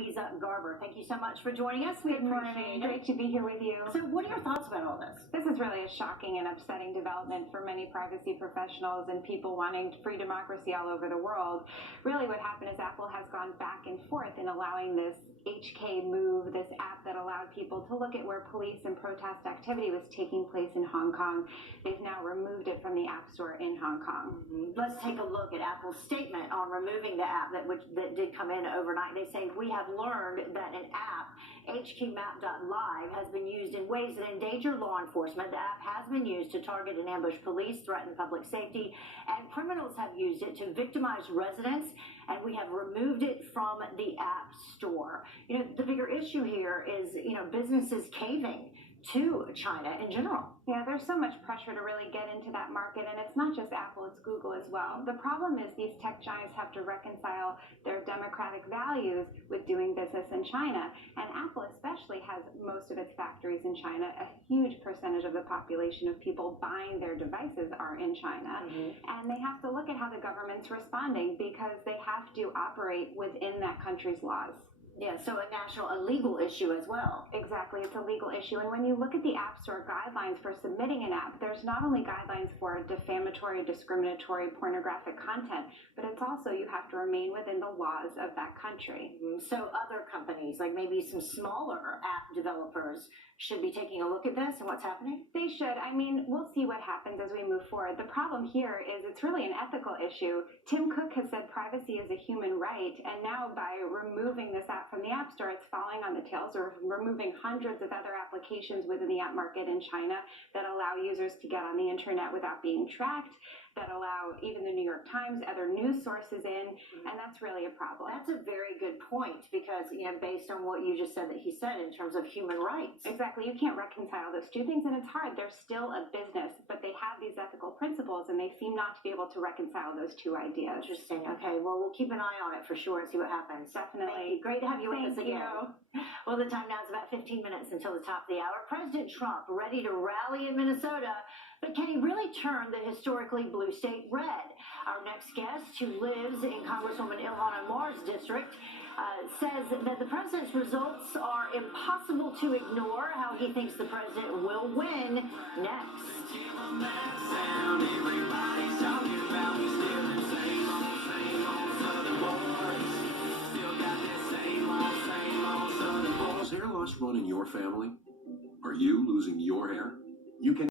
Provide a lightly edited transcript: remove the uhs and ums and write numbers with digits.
Lisa Garber. Thank you so much for joining us. We appreciate it. Great to be here with you. So what are your thoughts about all this? This is really a shocking and upsetting development for many privacy professionals and people wanting free democracy all over the world. Really what happened is Apple has gone back and forth in allowing this HKMove, this app that allowed people to look at where police and protest activity was taking place in Hong Kong. They've now removed it from the App Store in Hong Kong. Let's take a look at Apple's statement on removing the app that did come in overnight. They say, we have learned that an app, HKMap.live, has been used in ways that endanger law enforcement. The app has been used to target and ambush police, threaten public safety, and criminals have used it to victimize residents, and we have removed it from the App Store. You know, the bigger issue here is, businesses caving to China in general. Yeah, there's so much pressure to really get into that market, and it's not just Apple, it's Google as well. The problem is these tech giants have to reconcile their democratic values with doing business in China, and Apple especially has most of its factories in China. A huge percentage of the population of people buying their devices are in China, and they have to look at how the government's responding because they have to operate within that country's laws. Yeah, so a legal issue as well. Exactly, it's a legal issue. And when you look at the App Store guidelines for submitting an app, there's not only guidelines for defamatory, discriminatory, pornographic content, but it's also you have to remain within the laws of that country. So other companies, like maybe some smaller app developers, should be taking a look at this and what's happening? They should. I mean, we'll see what happens as we move forward. The problem here is it's really an ethical issue. Tim Cook has said privacy is a human right, and now by removing this app from the App Store, it's falling on the tails of removing hundreds of other applications within the app market in China that allow users to get on the internet without being tracked, that allow even the New York Times, other news sources in, and that's really a problem. That's a very good point because, based on what you just said that he said in terms of human rights. Exactly. You can't reconcile those two things, and it's hard. They're still a business, but they have these ethical principles, and they seem not to be able to reconcile those two ideas. Interesting. Okay, well, we'll keep an eye on it for sure and see what happens. Definitely. Great to have you with us again. You. Well, the time now is about 15 minutes until the top of the hour. President Trump ready to rally in Minnesota, but can he really turn the historically blue state red? Our next guest, who lives in Congresswoman Ilhan Omar's district, says that the president's results are impossible to ignore. How he thinks the president will win next. Does hair loss run in your family? Are you losing your hair? You can